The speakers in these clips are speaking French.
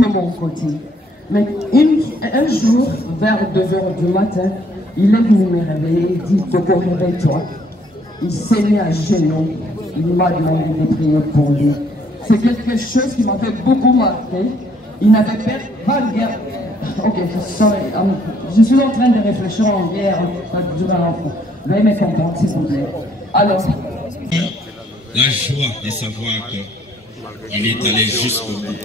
de mon côté. Mais un jour, vers 2 h du matin, il est venu me réveiller, il dit Coco, réveille-toi. Il s'est mis à genoux, il m'a demandé de prier pour lui. C'est quelque chose qui m'avait beaucoup marqué. Il n'avait pas de guerre. Ok, sorry, je suis en train de réfléchir en guerre du enfant. Veuillez me comprendre, s'il vous plaît. Alors. La joie de savoir qu'il est allé jusqu'au bout.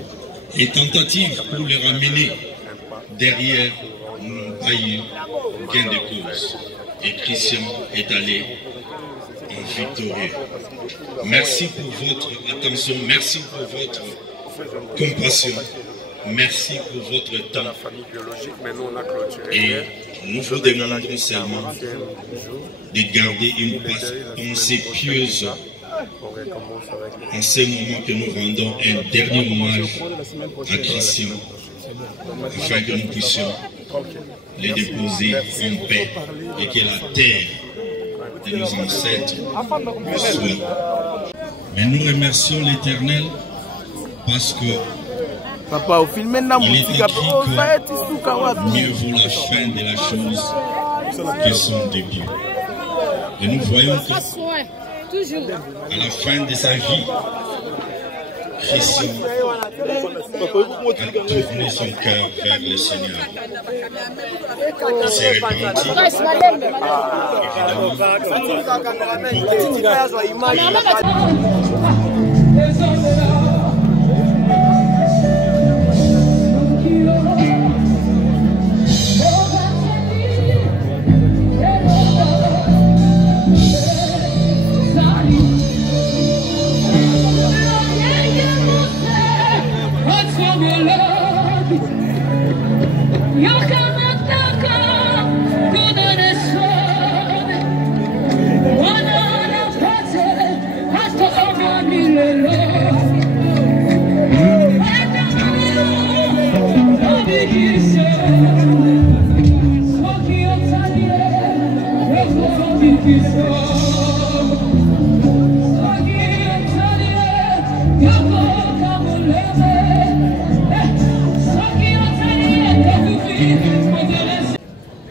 Les tentatives pour le ramener derrière n'ont pas eu gain de cause. Et Christian est allé en victorieux. Merci pour votre attention, merci pour votre compassion, merci pour votre temps. Et nous vous demandons seulement de garder une pensée pieuse en ce moment que nous rendons un dernier hommage à Christian, afin que nous puissions les déposer en paix et que la terre de nos ancêtres soit. Mais nous remercions l'Éternel parce que il est écrit que mieux vaut la fin de la chose que son début. Et nous voyons que à la fin de sa vie, Christian a tourné son cœur vers le Seigneur. Il s'est repenti,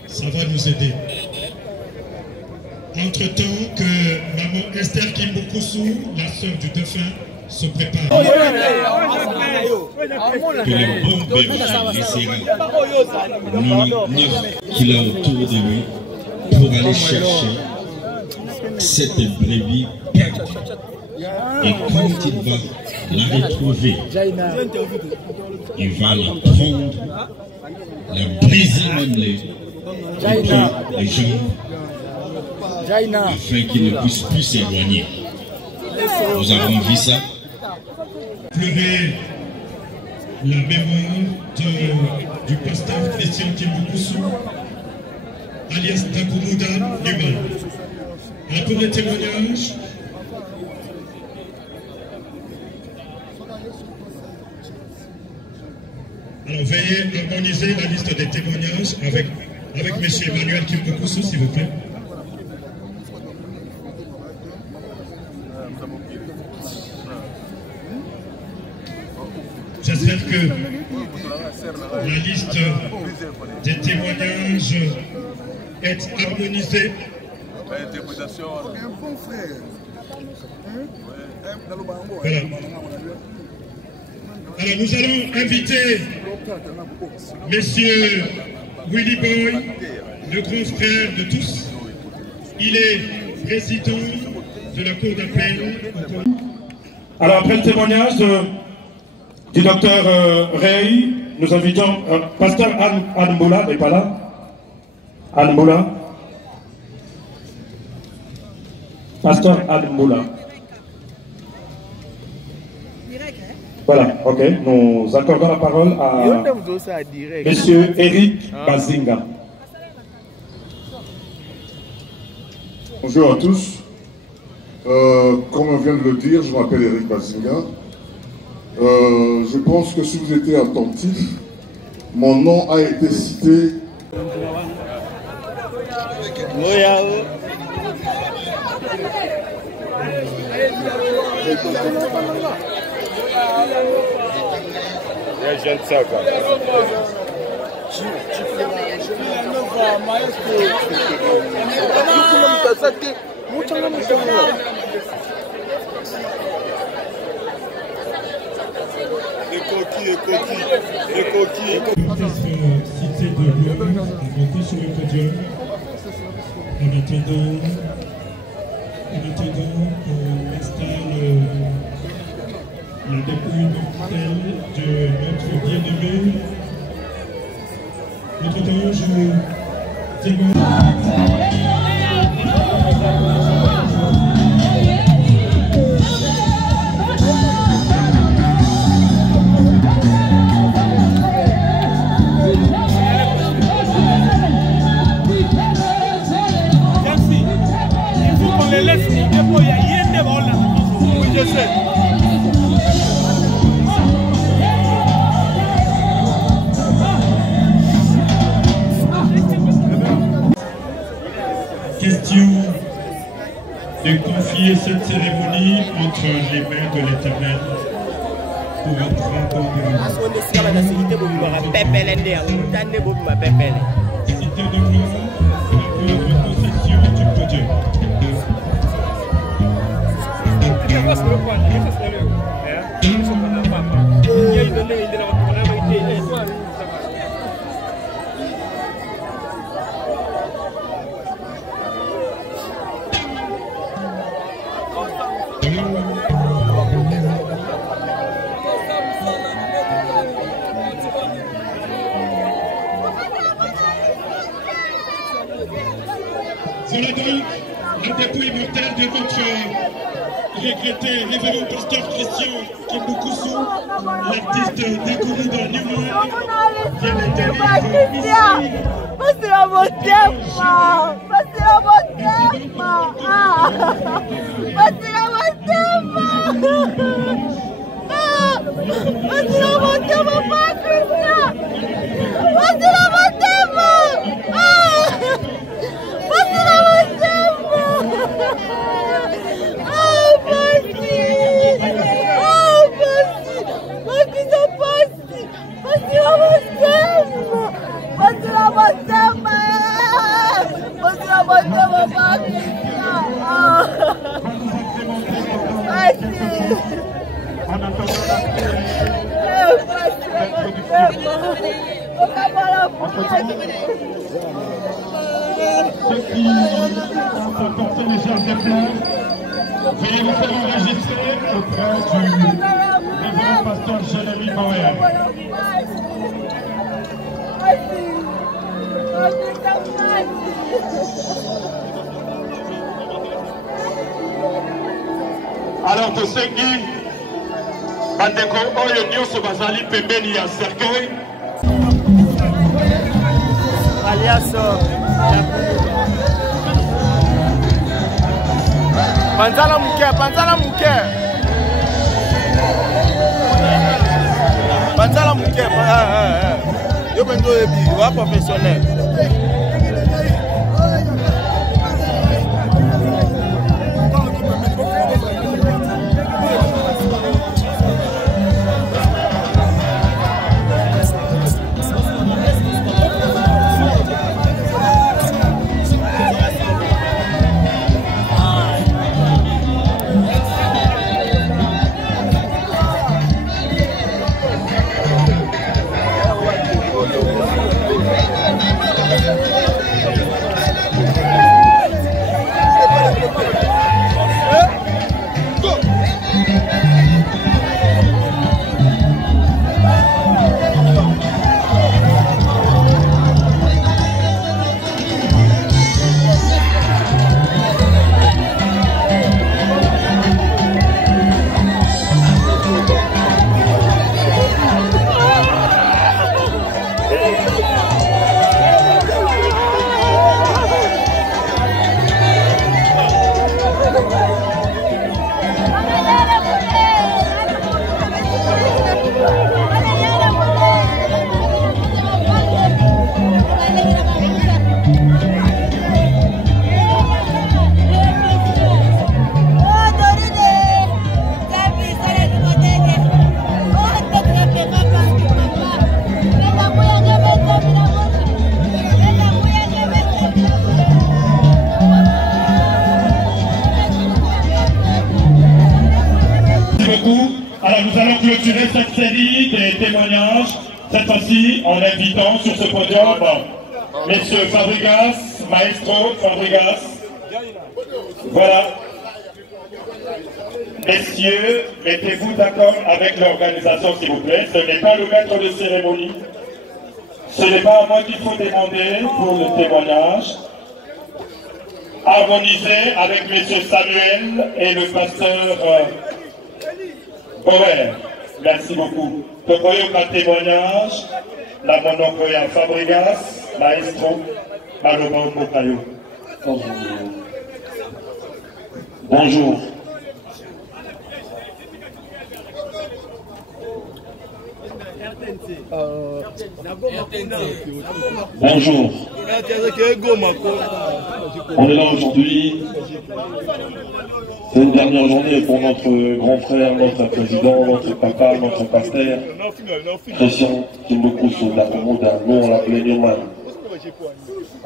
ça va nous aider. Entre-temps que maman Esther Kimbukusu, la sœur du défunt, se prépare. Que le bon berger laissera nous 9 qu'il a autour de lui pour aller chercher cette brebis perdue. Et quand il va la retrouver, il va la prendre, la briser même les jambes, afin qu'il ne puisse plus s'éloigner. Nous avons vu ça. Pleurer la mémoire du pasteur Christian Kimbukusu, alias Takumuda Newman. Alors pour les témoignages, alors veuillez harmoniser la liste des témoignages avec M. Emmanuel Kimbukusu, s'il vous plaît. J'espère que la liste des témoignages est harmonisée. Voilà. Alors nous allons inviter Monsieur Willy Boy, le grand frère de tous. Il est président de la Cour d'appel. Alors après le témoignage du docteur Rey, nous invitons pasteur Anne Moula n'est pas là. Anne Moula. Pasteur Anne Moula. Voilà, ok. Nous accordons la parole à Monsieur Eric Bazinga. Bonjour à tous. Comme on vient de le dire, je m'appelle Eric Bazinga. Je pense que si vous étiez attentifs, mon nom a été cité. jeune ça quoi. Les coquilles. Cité de l'eau, monter sur le podium. En attendant, on installe la dépouille mortelle de notre bien-aimé. Entre-temps, je demande... Question de confier cette cérémonie entre les mains de l'Éternel pour entrer dans le cité de gloire pour la reconstruction du podium. Voilà donc la dépouille mortelle de notre regretté révérend pasteur Christian Kimboukousou, l'artiste découvert dans Newman, vient d'atterrir ici. Passez-la mon thème! Passez-la mon thème! Passez-la mon thème! Passez-la mon thème, papa Christian! Passez-la mon thème! Passez-la mon thème! Oh, merci! Oh, merci! Passez-la mon thème! Passez-la mon thème! Passez-la mon thème, papa Christian! Merci! Ceux qui ont porté les germes des fleurs, veuillez vous faire enregistrer auprès du révérend pasteur Jérémy Bauer. Alors, de ceux qui bandeko oyo nyonso bazali pembeni ya cercueil alias Panzala muke yo bendo ebi wa professionnel. beaucoup. Alors nous allons clôturer cette série des témoignages, cette fois-ci en invitant sur ce podium Messieurs Fabregas, Maestro Fabregas. Voilà. Messieurs, mettez-vous d'accord avec l'organisation s'il vous plaît. Ce n'est pas le maître de cérémonie. Ce n'est pas à moi qu'il faut demander pour le témoignage. Harmonisez avec M. Samuel et le pasteur Boer. Merci beaucoup. Tokoyo ka témoignage, la monoko ya Fabregas, Maestro, Maloba Mokayo. Bonjour. Bonjour. On est là aujourd'hui. C'est une dernière journée pour notre grand frère, notre président, notre papa, notre pasteur, Christian Kimboku Soulakomoda, nous on l'appelait Newman.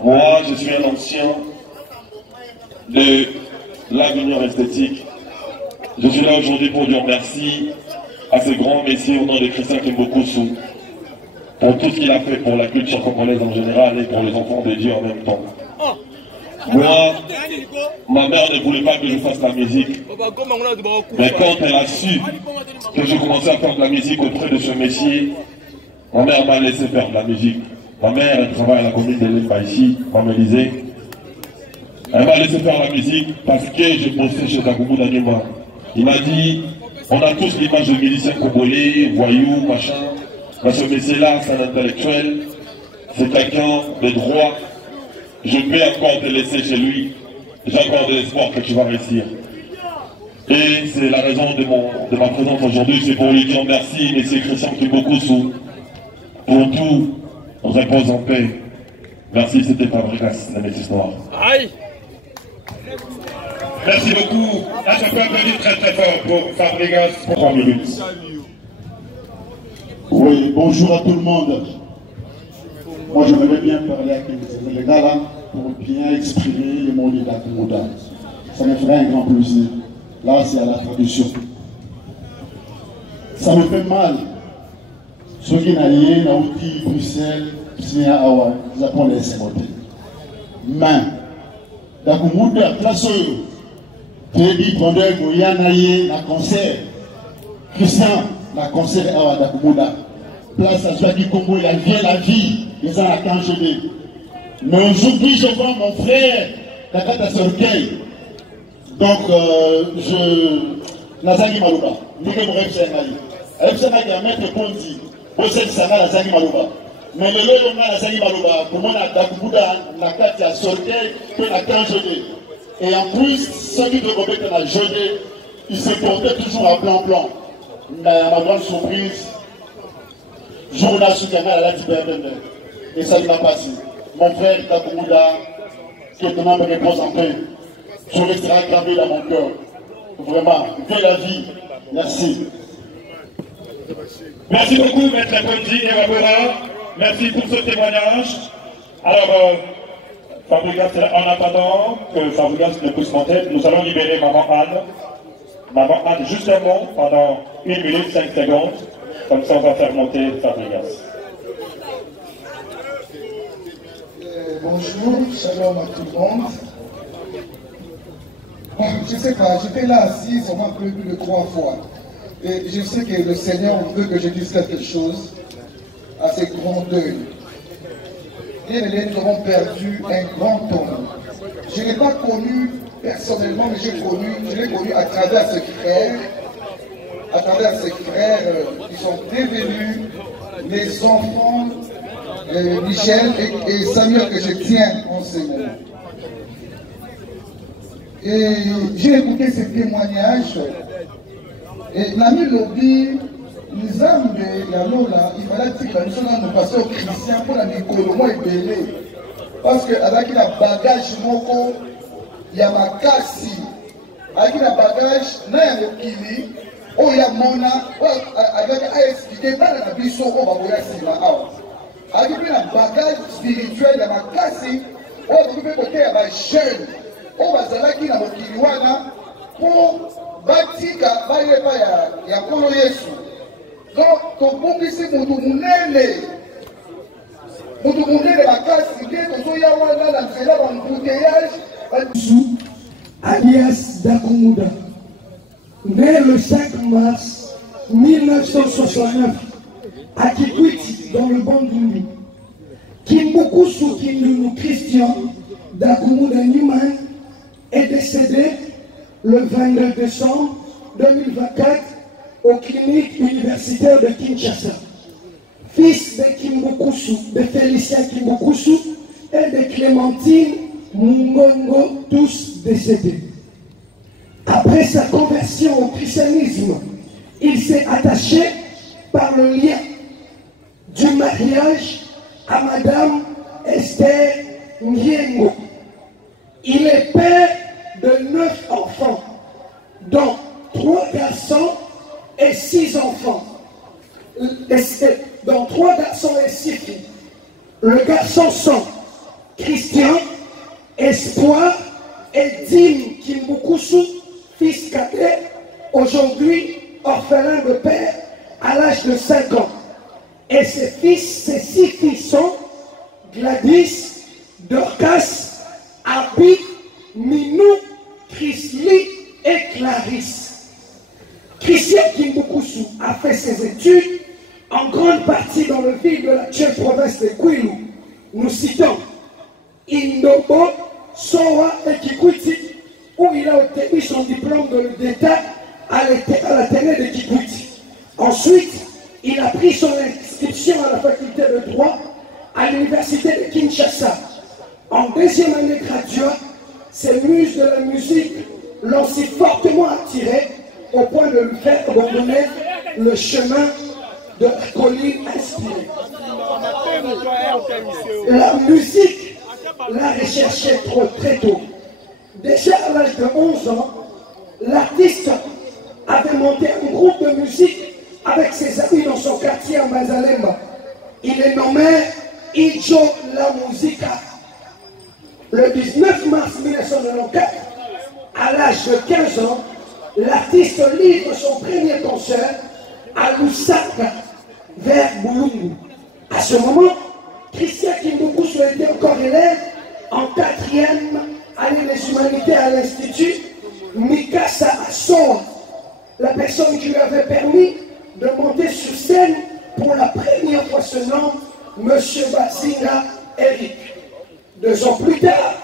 Moi, je suis un ancien de l'Avenir esthétique. Je suis là aujourd'hui pour dire merci à ce grand messieurs au nom de Christian Kimboku Sou pour tout ce qu'il a fait pour la culture congolaise en général et pour les enfants de Dieu en même temps. Moi, ma mère ne voulait pas que je fasse la musique. Mais quand elle a su que je commençais à faire de la musique auprès de ce monsieur, ma mère m'a laissé faire de la musique. Ma mère, elle travaille à la commune de Lemba ici, Maman Lisée. Elle m'a laissé faire la musique parce que je bossais chez Kakoumou Danima. Il m'a dit, on a tous l'image de musicien congolais, voyou, machin. Mais ce monsieur-là, c'est un intellectuel, c'est quelqu'un de droit. Je peux encore te laisser chez lui. J'ai encore de l'espoir que tu vas réussir. Et c'est la raison de ma présence aujourd'hui, c'est pour lui dire merci, monsieur Christian Kimboku pour tout. On repose en paix. Merci, c'était Fabregas, la métisse noire. Aïe! Merci beaucoup. Là, je peux applaudir très très fort pour Fabregas pour 3 minutes. Oui, bonjour à tout le monde. Moi, j'aimerais bien parler avec les gars là pour bien exprimer les mots de Dakumoda. Ça me ferait un grand plaisir. Là, c'est à la traduction. Ça me fait mal. Ceux qui n'ont rien, Naouti, Bruxelles, Psina Awa, ils appellent les sabotés. Mais, Dakumoda, place Tébi, Pondeur, Goyanaye, la concert. Christian, la concert Awa Dakumoda. Place à Joaki Congo, il a bien la vie. Ils ont la cangédée. Mais aujourd'hui, je vois mon frère, Takata Sorkei. Donc, Nazaki Malouba. Nous sommes Rep Sengali. Rep Sengali a maître Ponti. Bosel Sanga Nazaki Malouba. Mais le lot de Nazaki Malouba, comme on a Dakubuda, Nakati Sorkei, peut la cangédée. Et en plus, ceux qui devaient mettre la jeunée, ils se portaient toujours à plan-plan. Mais à ma grande surprise, Journal Soukana à la Tiberdende. Et ça lui a passé. Mon frère Dakubuda, qui est un homme de réponse en paix, je resterai gravé dans mon cœur. Vraiment, vive la vie. Merci. Merci beaucoup, Maître Ponti et Wabora. Merci pour ce témoignage. Alors, Fabregas, en attendant que Fabregas ne pousse monter, nous allons libérer Maman Anne. Maman Anne, justement, pendant 1 minute 5 secondes. Comme ça, on va faire monter Fabregas. Bonjour, shalom à tout le monde. Bon, je ne sais pas, j'étais là assis, on m'a appelé plus de 3 fois. Et je sais que le Seigneur veut que je dise quelque chose à ces grands deuils. Et nous avons perdu un grand homme. Je ne l'ai pas connu personnellement, mais je l'ai connu à travers ses frères. À travers ses frères qui sont devenus les enfants Michel et Samuel que je tiens en ce moment. Et j'ai écouté ces témoignages. Et l'ami Lobi, Nzambe, Yalola, il fallait que nous soyons nos pasteurs chrétiens pour la Nicoloma et Bélé. Parce que avec la bagage moko, il y a ma cassi. Avec la bagage, il y a Mokili, il y a Mona, avec a expliqué par la biso, on va voir si là. Avec un bagage spirituel, il y a ma cassi, on va trouver côté à la jeune. On va zala qui na Mokili wana pour batika bayepa ya kolo Yesu. Donc tobongisi mutu munene bakasi nde tozoya wana na nzela bambouteillage alias Dakumuda, né le 5 mars 1969 à Kikwiti, dans le Bandundu. Kimbukusu Kindunu Christian Dakumuda Newman est décédé le 22 décembre 2024 aux cliniques universitaires de Kinshasa. Fils de Kimbukusu, de Félicien Kimbukusu et de Clémentine Mungongo, tous décédés. Après sa conversion au christianisme, il s'est attaché par le lien du mariage à Madame Esther Ngiengo. Il est père de 9 enfants, dont 3 garçons et 6 enfants. Dont 3 garçons et 6 filles. Le garçon sont Christian, Espoir et Dim Kimbukusu, fils cadet, aujourd'hui orphelin de père à l'âge de 5 ans. Et ses 6 filles sont Gladys, Dorcas, Abi, Minou, Chrisly et Clarisse. Christian Kimbukusu a fait ses études en grande partie dans le ville de l'actuelle province de Kwilu. Nous citons Indobo, Sowa et Kikwiti, où il a obtenu son diplôme d'État à l'Athénée de Kikwiti. Ensuite, il a pris son inscription à la faculté de droit à l'université de Kinshasa. En deuxième année graduate, ses muses de la musique l'ont si fortement attiré au point de lui faire abandonner le chemin de la colline inspirée. La musique l'a recherché très tôt. Déjà à l'âge de 11 ans, l'artiste avait monté un groupe de musique avec ses amis dans son quartier en Mazalemba. Il est nommé Ijo La Musica. Le 19 mars 1994, à l'âge de 15 ans, l'artiste livre son premier concert à Lusaka, vers Bulungu. À ce moment, Christian Kimbukusu était encore élève en 4e année des humanités à l'Institut Mikasa Asoa, la personne qui lui avait permis de monter sur scène pour la première fois ce nom, M. Bazinga Eric. 2 ans plus tard,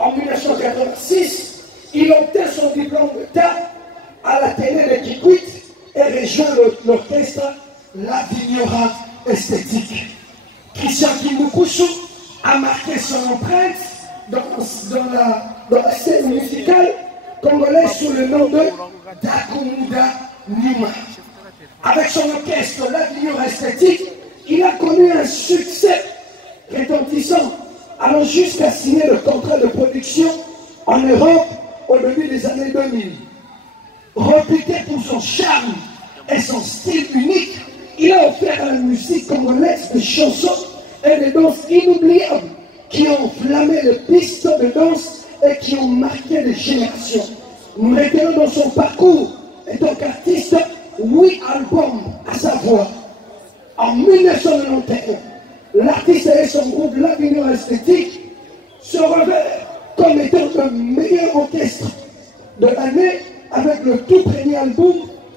en 1986, il obtient son diplôme d'État à l'Athénée de Kikwit et rejoint l'orchestre La Vignora Esthétique. Christian Kimbukusu a marqué son empreinte dans la scène musicale congolaise sous le nom de Dakumuda Newman. Avec son orchestre La Vignora Esthétique, il a connu un succès retentissant, allant jusqu'à signer le contrat de production en Europe au début des années 2000. Réputé pour son charme et son style unique, il a offert à la musique congolaise des chansons et des danses inoubliables qui ont enflammé les pistes de danse et qui ont marqué des générations. Nous retenons dans son parcours et tant qu'artiste 8 albums à sa voix. En 1991, l'artiste et son groupe La Vignora Esthétique se révèlent comme étant le meilleur orchestre de l'année avec le tout premier album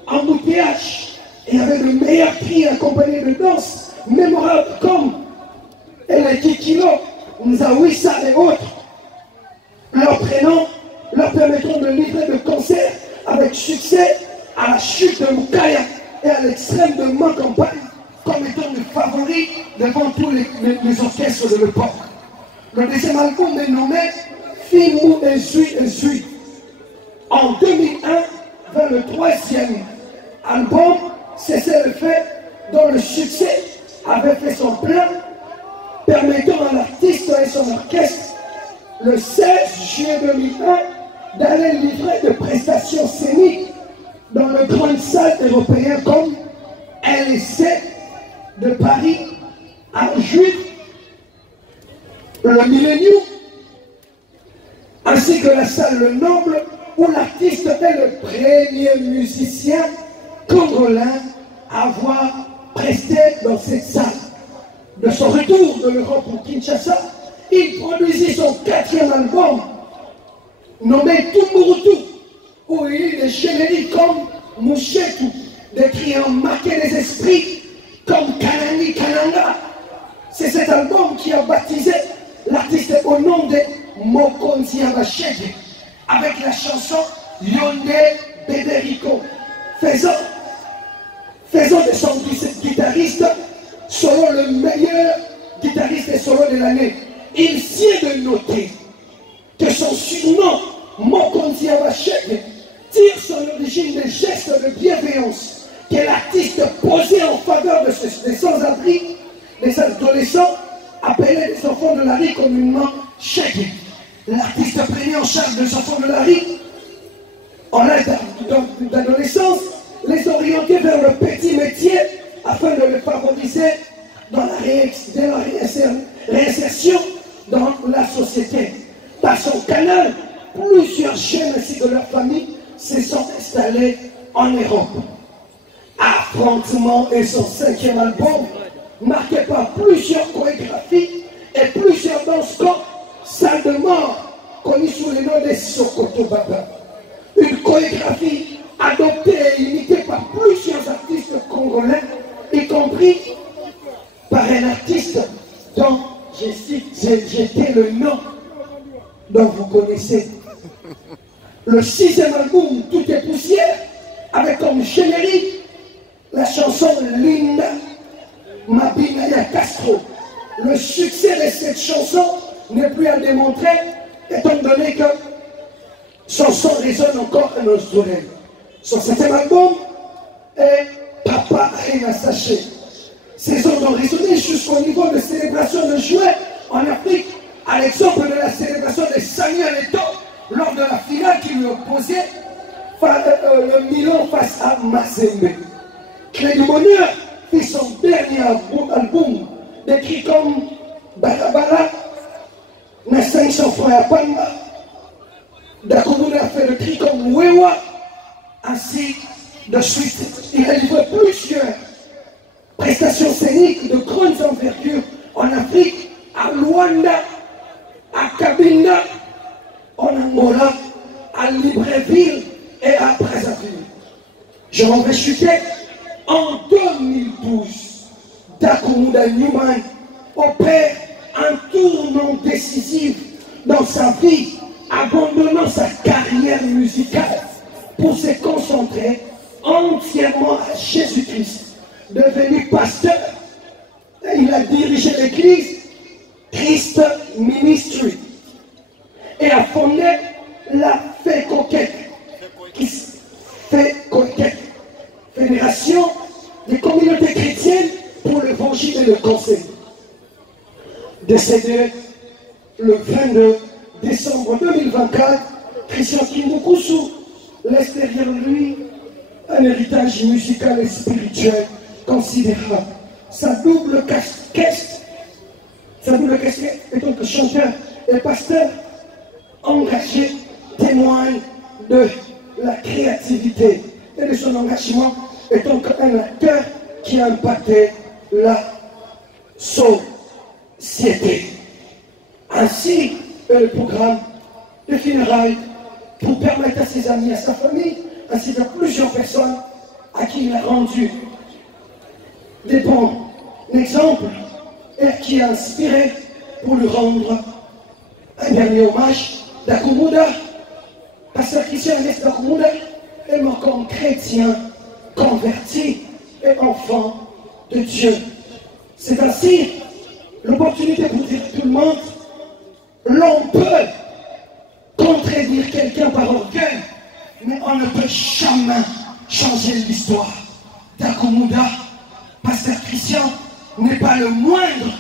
Embouteillage et avec le meilleur prix accompagné de danse mémorables comme El Kikilo, Nzawisa et autres. Leurs prénoms leur permettront de livrer de concerts avec succès à la chute de Mukaya et à l'extrême de Mancampagne comme étant les favoris devant tous les orchestres de l'époque. Le deuxième album est nommé Fimu Ezui. En 2001, vers le 3e album, c'est le fait dont le succès avait fait son plein, permettant à l'artiste et son orchestre, le 16 juillet 2001, d'aller livrer de prestations scéniques dans le grand salle européen comme LSC de Paris, à Juillet, le Millennium, ainsi que la salle Le Noble où l'artiste est le premier musicien congolais à avoir presté dans cette salle. De son retour de l'Europe pour Kinshasa, il produisit son 4e album nommé Tumburutu, où il y a eu des génériques comme Mouchetou, des clients marqués des esprits comme Kanani Kananga. C'est cet album qui a baptisé l'artiste au nom de Mokonzi Abashege, avec la chanson Yonde Bederiko, faisant de son guitariste selon le meilleur guitariste et solo de l'année. Il tient de noter que son surnom Mokonzi Abashege tire son origine des gestes de bienveillance que l'artiste posait en faveur des sans-abri, des adolescents appelés des enfants de la rue communément Shege. L'artiste prenait en charge des enfants de la rue en âge d'adolescence, les orienter vers le petit métier afin de les favoriser dans la réinsertion dans la société. Par son canal, plusieurs jeunes ainsi que leur famille se sont installés en Europe. Affrontement est son 5e album, marqué par plusieurs chorégraphies et plusieurs danses comme Salle de mort, connue sous le nom de Sokoto Baba. Une chorégraphie adoptée et imitée par plusieurs artistes congolais, y compris par un artiste dont j'étais le nom dont vous connaissez. Le 6e album, Tout est poussière, avec comme générique la chanson Linda Mabinaya Castro. Le succès de cette chanson n'est plus à démontrer, étant donné que son son résonne encore à nos oreilles. Son 7e album est Papa Reina Saché. Ces ondes ont résonné jusqu'au niveau de célébration de juin en Afrique, à l'exemple de la célébration de Samuel Eto'o lors de la finale qui lui opposait le Milan face à Mazembe. Clé du bonheur fit son dernier album, décrit comme Barabara, na 500 francs à Pamba. Dakoumou a fait le cri comme Wewa, ainsi de suite. Il a livré plusieurs prestations scéniques de grandes envergures en Afrique, à Luanda, à Cabinda, en Angola, à Libreville et à Brazzaville. Je m'en vais chuter en 2012. Dakoumou Newman opère un tournant décisif dans sa vie, abandonnant sa carrière musicale pour se concentrer entièrement à Jésus-Christ. Devenu pasteur, il a dirigé l'église Christ Ministry et a fondé la Fée Coquette, Fédération des communautés chrétiennes pour l'évangile et le conseil. Décédé le 22 décembre 2024, Christian Kimbukusu laisse derrière lui un héritage musical et spirituel considérable. Sa double casquette étant que chanteur et pasteur engagé témoigne de la créativité et de son engagement étant qu'un acteur qui a impacté la société. Ainsi est le programme de funérailles pour permettre à ses amis, à sa famille, ainsi qu'à plusieurs personnes à qui il a rendu des bons exemples et qui a inspiré pour lui rendre un dernier hommage. Dakoumouda, pasteur Christian Dakoumouda, est mort comme chrétien, converti et enfant de Dieu. C'est ainsi l'opportunité pour dire à tout le monde, l'on peut contredire quelqu'un par orgueil, mais on ne peut jamais changer l'histoire. Dakoumouda, pasteur Christian, n'est pas le moindre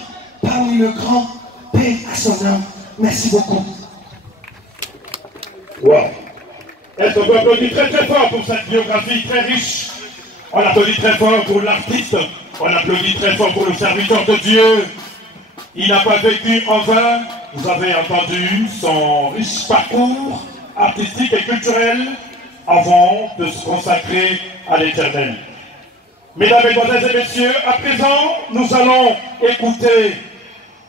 parmi le grand, paix à son âme. Merci beaucoup. Wow. Est-ce qu'on peut applaudir très très fort pour cette biographie très riche? On applaudit très fort pour l'artiste, on applaudit très fort pour le serviteur de Dieu. Il n'a pas vécu en vain, vous avez entendu son riche parcours, artistique et culturelle avant de se consacrer à l'Éternel. Mesdames, Mesdemoiselles et Messieurs, à présent, nous allons écouter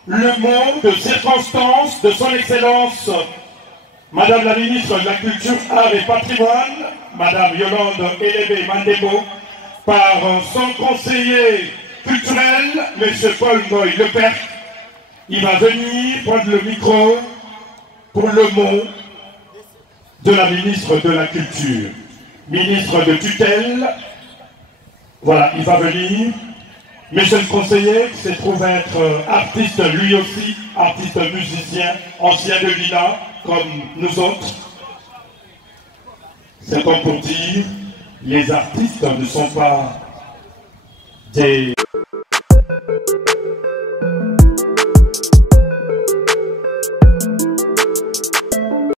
le mot de circonstance de son Excellence, Madame la Ministre de la Culture, Art et Patrimoine, Madame Yolande Elébé Mandebo, par son conseiller culturel, Monsieur Paul Ngoy Lepert. Il va venir prendre le micro pour le mot de la Ministre de la Culture, ministre de tutelle. Voilà, il va venir. Monsieur le conseiller, qui se trouve être artiste lui aussi, artiste musicien, ancien de l'INA, comme nous autres. C'est comme pour dire, les artistes ne sont pas des...